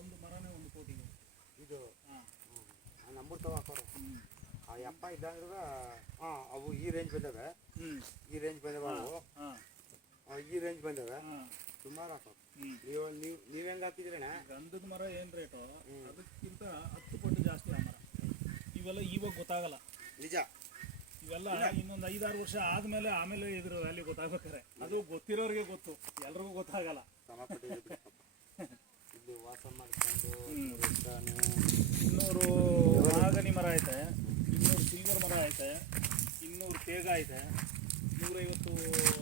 ಒಂದು ಮರನೇ 1 ಕೋಟಿಗೆ ಇದು ಹಾಂ ನಂಬರ್ ತಗೋ ಹಾಕೋರು ಆ ಯಪ್ಪ ಇದ್ದಂದ್ರೆ ಅವು ಈ ರೇಂಜ್ ಬಂದವೆ ಈ ರೇಂಜ್ ಬಂದವೆ ಅವು ಈ ರೇಂಜ್ ಬಂದವೆ ಸುಮಾರು ಹಾಕೋ ನೀವು ಹೆಂಗೆ ಹಾಕಿದ್ರಣ್ಣ ಗಂಧದ ಮರ ಏನು ರೇಟು ಅದಕ್ಕಿಂತ 10 ಪಟ್ಟು ಜಾಸ್ತಿ ಆ ಮರ ಇವೆಲ್ಲ ಇವಾಗ ಗೊತ್ತಾಗಲ್ಲ ನಿಜ ಇವೆಲ್ಲ ಇನ್ನೊಂದು 5-6 ವರ್ಷ ಆಮೇಲೆ ಇದ್ರ ವ್ಯಾಲ್ಯೂ ಗೊತ್ತಾಗ್ಬೇಕಾರೆ ಅದು ಗೊತ್ತಿರೋರಿಗೆ ಗೊತ್ತು ಎಲ್ರಿಗೂ ಗೊತ್ತಾಗಲ್ಲ ಇಲ್ಲಿ ವಾಸ ಮಾಡ್ಕೊಂಡು 200 ಮಾಗನಿ ಮರ ಐತೆ 200 ಸಿಲ್ವರ್ ಮರ ಐತೆ 200 ತೇಗ ಐತೆ 150